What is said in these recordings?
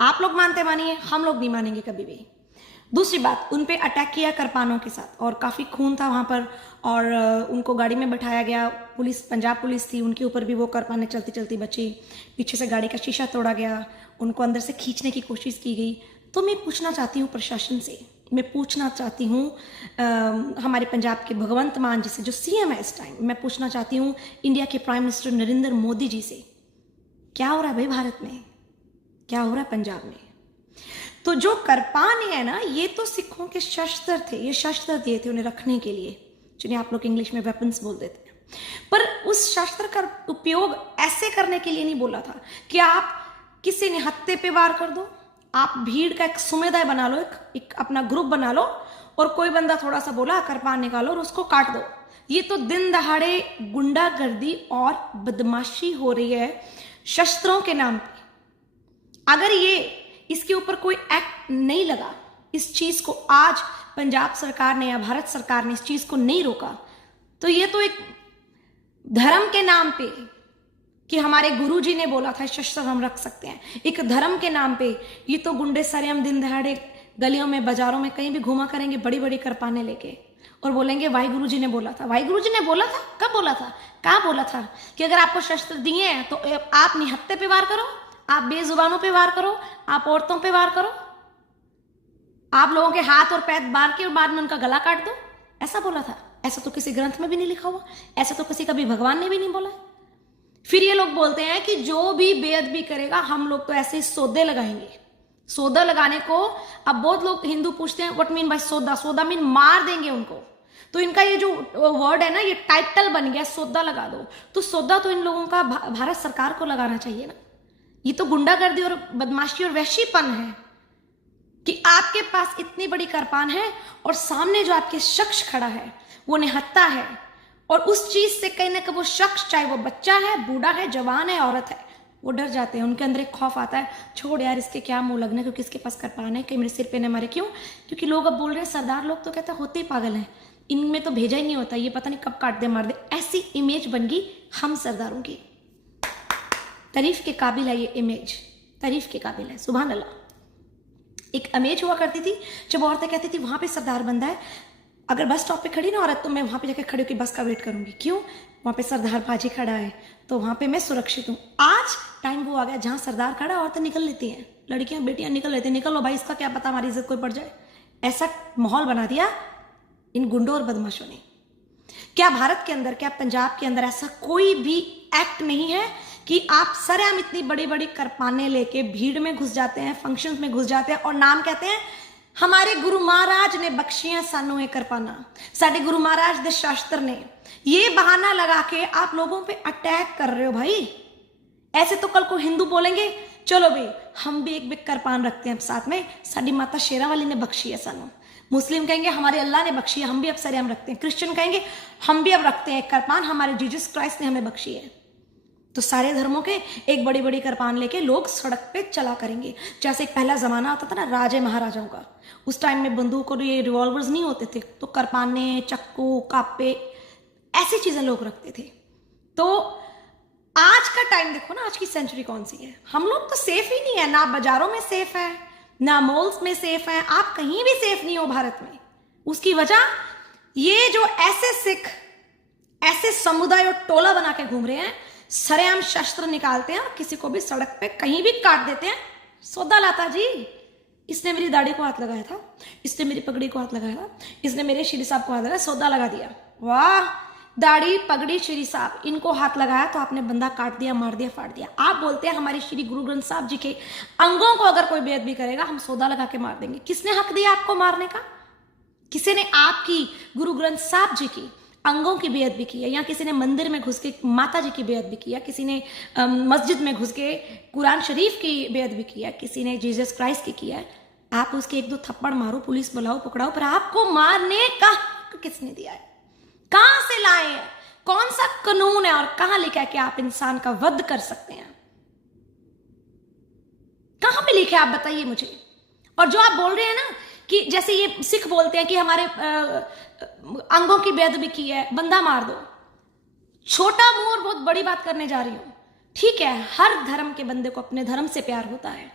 आप लोग मानते मानिए, हम लोग नहीं मानेंगे कभी भी। दूसरी बात, उन पे अटैक किया करपानों के साथ और काफ़ी खून था वहाँ पर, और उनको गाड़ी में बैठाया गया। पुलिस, पंजाब पुलिस थी, उनके ऊपर भी वो करपाने चलती चलती बची। पीछे से गाड़ी का शीशा तोड़ा गया, उनको अंदर से खींचने की कोशिश की गई। तो मैं पूछना चाहती हूँ प्रशासन से, मैं पूछना चाहती हूँ हमारे पंजाब के भगवंत मान जी से, जो सीएम है इस टाइम, मैं पूछना चाहती हूँ इंडिया के प्राइम मिनिस्टर नरेंद्र मोदी जी से, क्या हो रहा है भाई भारत में, क्या हो रहा है पंजाब में? तो जो करपान है ना, ये तो सिखों के शस्त्र थे, ये शस्त्र दिए थे उन्हें रखने के लिए, जिन्हें आप लोग इंग्लिश में वेपन्स बोल देते हैं। पर उस शस्त्र का उपयोग ऐसे करने के लिए नहीं बोला था कि आप किसी ने हत्थे पे वार कर दो, आप भीड़ का एक समुदाय बना लो, एक अपना ग्रुप बना लो, और कोई बंदा थोड़ा सा बोला करपान निकालो और उसको काट दो। ये तो दिन दहाड़े गुंडागर्दी और बदमाशी हो रही है शस्त्रों के नाम पे। अगर ये इसके ऊपर कोई एक्ट नहीं लगा, इस चीज को आज पंजाब सरकार ने या भारत सरकार ने इस चीज को नहीं रोका, तो ये तो एक धर्म के नाम पे, कि हमारे गुरुजी ने बोला था शस्त्र हम रख सकते हैं, एक धर्म के नाम पे ये तो गुंडे सरेआम दिन दहाड़े गलियों में, बाजारों में कहीं भी घुमा करेंगे बड़ी बड़ी करपाने लेके, और बोलेंगे वाहिगुरु जी ने बोला था। वाहिगुरु जी ने बोला था? कब बोला था? कहाँ बोला था कि अगर आपको शस्त्र दिए हैं तो आप निहत्थे पे वार करो, आप बेजुबानों पे वार करो, आप औरतों पे वार करो, आप लोगों के हाथ और पैर बार के और बाद में उनका गला काट दो, ऐसा बोला था? ऐसा तो किसी ग्रंथ में भी नहीं लिखा हुआ, ऐसा तो किसी कभी भगवान ने भी नहीं बोला। फिर ये लोग बोलते हैं कि जो भी बेअदबी करेगा हम लोग तो ऐसे ही सौदे लगाएंगे। सौदा लगाने को अब बहुत लोग हिंदू पूछते हैं व्हाट मीन बाय सौदा, सौदा मीन मार देंगे उनको। तो इनका ये जो वर्ड है ना, ये टाइटल बन गया, सौदा लगा दो। तो सौदा तो इन लोगों का भारत सरकार को लगाना चाहिए ना। ये तो गुंडागर्दी और बदमाशी और वहशीपन है कि आपके पास इतनी बड़ी करपान है और सामने जो आपके शख्स खड़ा है वो निहत्था है, और उस चीज से कहीं ना कहीं वो शख्स, चाहे वो बच्चा है, बूढ़ा है, जवान है, औरत है, वो डर जाते हैं। उनके अंदर एक खौफ आता है, छोड़ यार इसके क्या मुंह लगना, क्योंकि इसके पास करपान है, कहीं मेरे सिर पे न मारे। क्यों? क्योंकि लोग अब बोल रहे हैं, सरदार लोग तो कहते हैं होते ही पागल हैं, इनमें तो भेजा ही नहीं होता, ये पता नहीं कब काट दे मार दे। ऐसी इमेज बन गई हम सरदारों की। तारीफ के काबिल है ये इमेज, तारीफ के काबिल है, सुभान अल्लाह। एक इमेज हुआ करती थी जब औरतें कहती थी वहां पे सरदार बंदा है, अगर बस स्टॉप पे खड़ी ना औरत तो मैं वहां पे जाकर खड़ी होकर बस का वेट करूंगी। क्यों? वहां पे सरदार बाजी खड़ा है तो वहां पे मैं सुरक्षित हूँ। आज टाइम वो आ गया जहां सरदार खड़ा, औरतें निकल लेती हैं, लड़कियां बेटियां निकल लेती हैं, निकलो भाई, इसका क्या पता हमारी इज्जत कोई पड़ जाए। ऐसा माहौल बना दिया इन गुंडों और बदमाशों ने। क्या भारत के अंदर, क्या पंजाब के अंदर ऐसा कोई भी एक्ट नहीं है कि आप सरेआम इतनी बड़ी बड़ी करपाने लेके भीड़ में घुस जाते हैं, फंक्शंस में घुस जाते हैं और नाम कहते हैं हमारे गुरु महाराज ने बख्शियां सानू ये करपाना, साडे गुरु महाराज दे शास्त्र ने। ये बहाना लगा के आप लोगों पे अटैक कर रहे हो भाई। ऐसे तो कल को हिंदू बोलेंगे चलो भाई हम भी एक बिक करपान रखते हैं साथ में, साडी माता शेरा वाली ने बख्शी है सानू। मुस्लिम कहेंगे हमारे अल्लाह ने बख्शी है, हम भी अब सरेआम रखते हैं। क्रिश्चियन कहेंगे हम भी अब रखते हैं एक करपान, हमारे जीसस क्राइस्ट ने हमें बख्शी है। तो सारे धर्मों के एक बड़ी बड़ी करपान लेके लोग सड़क पे चला करेंगे। जैसे एक पहला जमाना आता था ना राजे महाराजाओं का, उस टाइम में बंदूक और ये रिवॉल्वर्स नहीं होते थे, तो करपाने, चक्कू, कापे, ऐसी चीजें लोग रखते थे। तो आज का टाइम देखो ना, आज की सेंचुरी कौन सी है, हम लोग तो सेफ ही नहीं है, ना बाजारों में सेफ है, ना मॉल्स में सेफ है, आप कहीं भी सेफ नहीं हो भारत में। उसकी वजह ये जो ऐसे सिख, ऐसे समुदाय और टोला बना के घूम रहे हैं, सरेआम शस्त्र निकालते हैं और किसी को भी सड़क पे कहीं भी काट देते हैं। सौदा लाता जी, इसने मेरी दाढ़ी को हाथ लगाया था, इसने मेरी पगड़ी को हाथ लगाया था, इसने मेरे श्री साहब को हाथ लगाया, सौदा लगा दिया। वाह, दाढ़ी, पगड़ी, श्री साहब, इनको हाथ लगाया तो आपने बंदा काट दिया, मार दिया, फाड़ दिया। आप बोलते हैं हमारे श्री गुरु ग्रंथ साहब जी के अंगों को अगर कोई बेअदबी करेगा हम सौदा लगा के मार देंगे। किसने हक दिया आपको मारने का? किसी ने आपकी गुरु ग्रंथ साहब जी की अंगों की बेअदबी की है, या किसी ने मंदिर में घुस के माता जी की बेअदबी की है, किसी ने मस्जिद में घुस के कुरान शरीफ की बेअदबी की है, किसी ने जीसस क्राइस्ट की किया है, आप उसके एक दो थप्पड़ मारो, पुलिस बुलाओ, पकड़ाओ, पर आपको मारने का हक किसने दिया है? कहां से लाए हैं? कौन सा कानून है और कहां लिखा है कि आप इंसान का वध कर सकते हैं? कहां पे लिखा है आप बताइए मुझे। और जो आप बोल रहे हैं ना कि जैसे ये सिख बोलते हैं कि हमारे अंगों की बेअदबी की है, बंदा मार दो। छोटा मुंह और बहुत बड़ी बात करने जा रही हूं। ठीक है, हर धर्म के बंदे को अपने धर्म से प्यार होता है,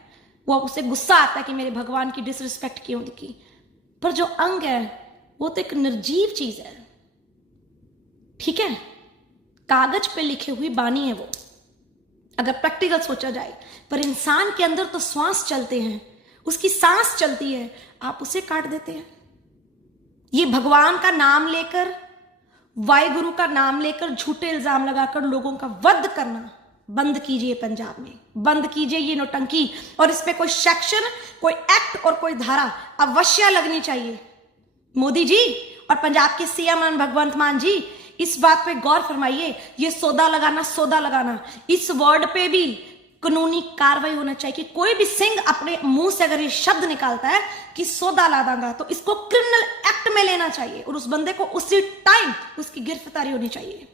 वो उसे गुस्सा आता है कि मेरे भगवान की डिसरिस्पेक्ट क्यों की। पर जो अंग है वो तो एक निर्जीव चीज है, ठीक है, कागज पे लिखी हुई बानी है वो, अगर प्रैक्टिकल सोचा जाए। पर इंसान के अंदर तो श्वास चलते हैं, उसकी सांस चलती है, आप उसे काट देते हैं। ये भगवान का नाम लेकर, वाहिगुरु का नाम लेकर झूठे इल्जाम लगाकर लोगों का वध करना बंद कीजिए। पंजाब में बंद कीजिए ये नौटंकी, और इस पे कोई सेक्शन, कोई एक्ट और कोई धारा अवश्य लगनी चाहिए। मोदी जी और पंजाब के सीएम भगवंत मान जी, इस बात पे गौर फरमाइए। ये सौदा लगाना, इस वर्ड पे भी कानूनी कार्रवाई होना चाहिए कि कोई भी सिंह अपने मुंह से अगर ये शब्द निकालता है कि सौदा ला दूंगा, तो इसको क्रिमिनल एक्ट में लेना चाहिए और उस बंदे को उसी टाइम उसकी गिरफ्तारी होनी चाहिए।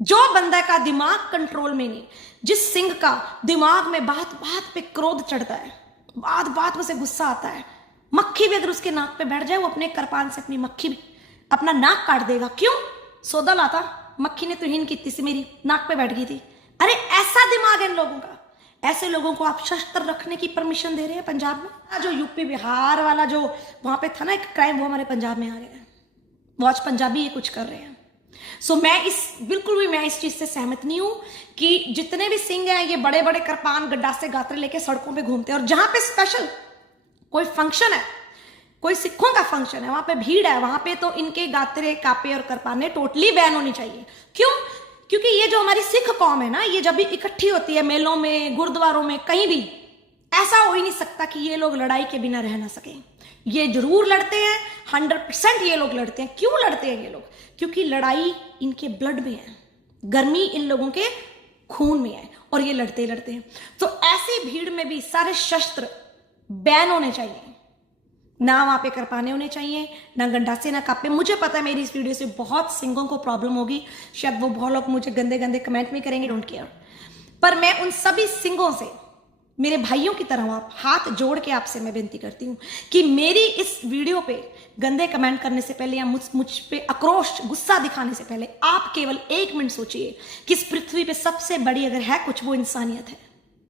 जो बंदा का दिमाग कंट्रोल में नहीं, जिस सिंह का दिमाग में बात बात पे क्रोध चढ़ता है, बात बात में से गुस्सा आता है, मक्खी भी अगर उसके नाक पे बैठ जाए, वो अपने कृपान से अपनी मक्खी भी अपना नाक काट देगा। क्यों? सौदा लाता, मक्खी ने तुहिन की थी, मेरी नाक पे बैठ गई थी। अरे ऐसा दिमाग है इन लोगों का। ऐसे लोगों को आप शस्त्र रखने की परमिशन दे रहे हैं पंजाब में। जो यूपी बिहार वाला जो वहां पे था ना एक क्राइम, वो हमारे पंजाब में आ रहे हैं। वॉच पंजाबी ये कुछ कर रहे हैं। सो बिल्कुल भी मैं इस चीज से सहमत नहीं हूं कि जितने भी सिंह हैं ये बड़े बड़े कृपान गड्ढासे गात्रे लेके सड़कों पे घूमते हैं। और जहां पे स्पेशल कोई फंक्शन है, कोई सिखों का फंक्शन है, वहां पे भीड़ है, वहां पे तो इनके गात्रे, कापे और करपाने टोटली बैन होनी चाहिए। क्यों? क्योंकि ये जो हमारी सिख कौम है ना, ये जब भी इकट्ठी होती है मेलों में, गुरुद्वारों में, कहीं भी, ऐसा हो ही नहीं सकता कि ये लोग लड़ाई के बिना रह ना सके। ये जरूर लड़ते हैं, 100% ये लोग लड़ते हैं। क्यों लड़ते हैं ये लोग? क्योंकि लड़ाई इनके ब्लड में है, गर्मी इन लोगों के खून में है, और ये लड़ते लड़ते हैं। तो ऐसी भीड़ में भी सारे शस्त्र बैन होने चाहिए। ना वहां पे करपाने होने चाहिए, ना गंडासे, ना कापे। मुझे पता है मेरी इस वीडियो से बहुत सिंगों को प्रॉब्लम होगी, शायद वो बहुत लोग मुझे गंदे गंदे कमेंट में करेंगे, डोंट केयर। पर मैं उन सभी सिंगों से, मेरे भाइयों की तरह आप, हाथ जोड़ के आपसे मैं विनती करती हूं कि मेरी इस वीडियो पे गंदे कमेंट करने से पहले या मुझ पे आक्रोश, गुस्सा दिखाने से पहले आप केवल 1 मिनट सोचिए कि इस पृथ्वी पे सबसे बड़ी अगर है कुछ, वो इंसानियत है।